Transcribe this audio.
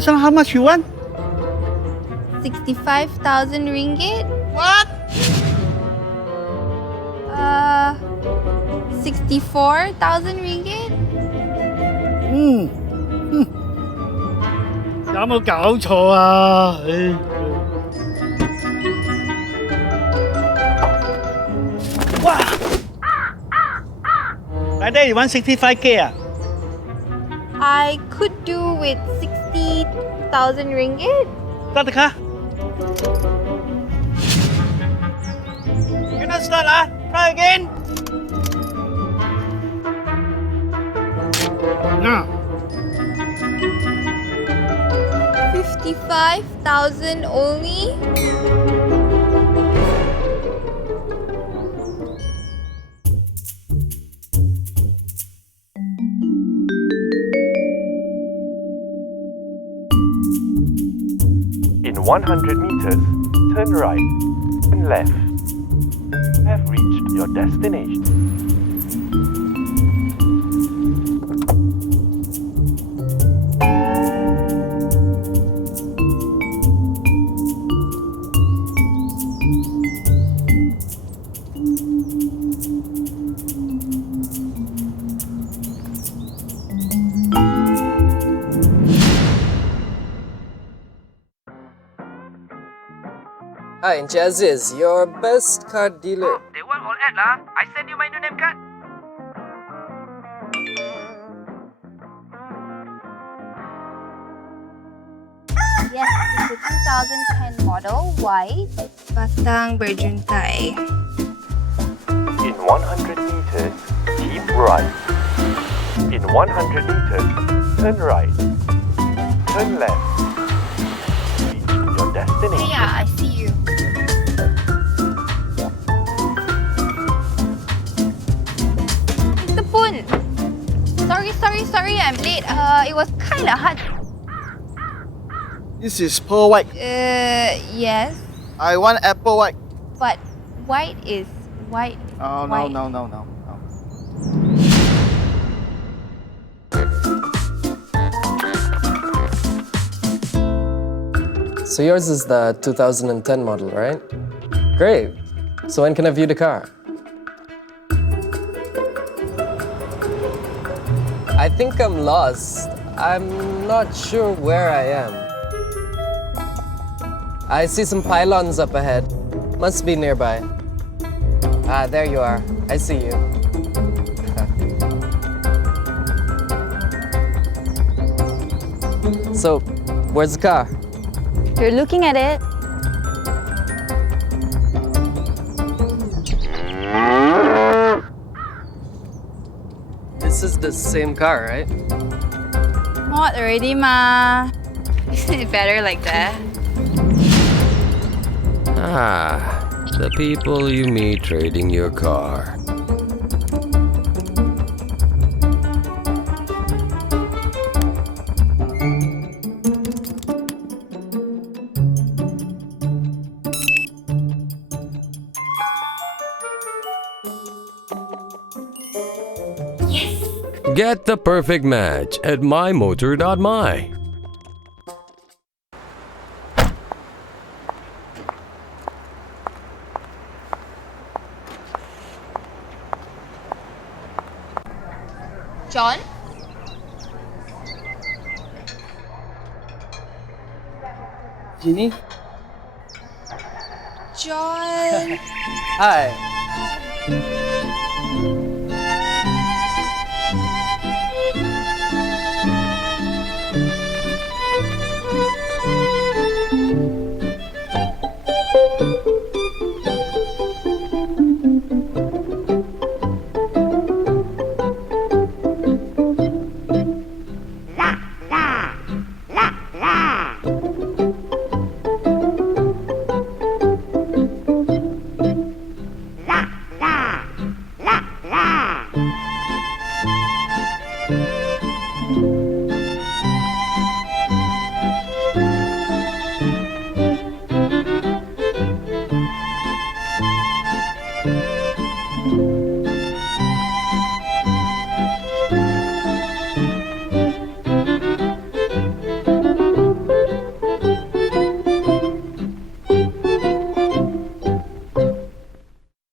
So how much you want? 65,000 ringgit? What? 64,000 ringgit? 有冇搞錯啊？哇！Like that you want 65K 啊？ I could do with 60,000 ringgit. 得㗎？Cannot start 啊！Try again. No. 55,000 only? In 100 meters, turn right and left. Have reached your destination. Hi, Jazziz, your best car dealer. Oh, that one all ad lah. I send you my new name card. Yes, it's a 2010 model, white, batang berjuntai. In 100 meters, keep right. In 100 meters, turn right. Turn left. Reach your destination. Yeah, I see you. Mr. Poon! Sorry, I'm late. It was kinda hard. This is pearl white. Yes, I want apple white. but white is white. Oh, White. no. So yours is the 2010 model, right? Great. So when can I view the car? I think I'm lost. I'm not sure where I am. I see some pylons up ahead. Must be nearby. Ah, there you are. I see you. So, where's the car? You're looking at it. This is the same car, right? Not already, ma. Isn't it better like that? Ah, the people you meet trading your car. Get the perfect match at mymotor.my. John? Jeannie? John? Hi.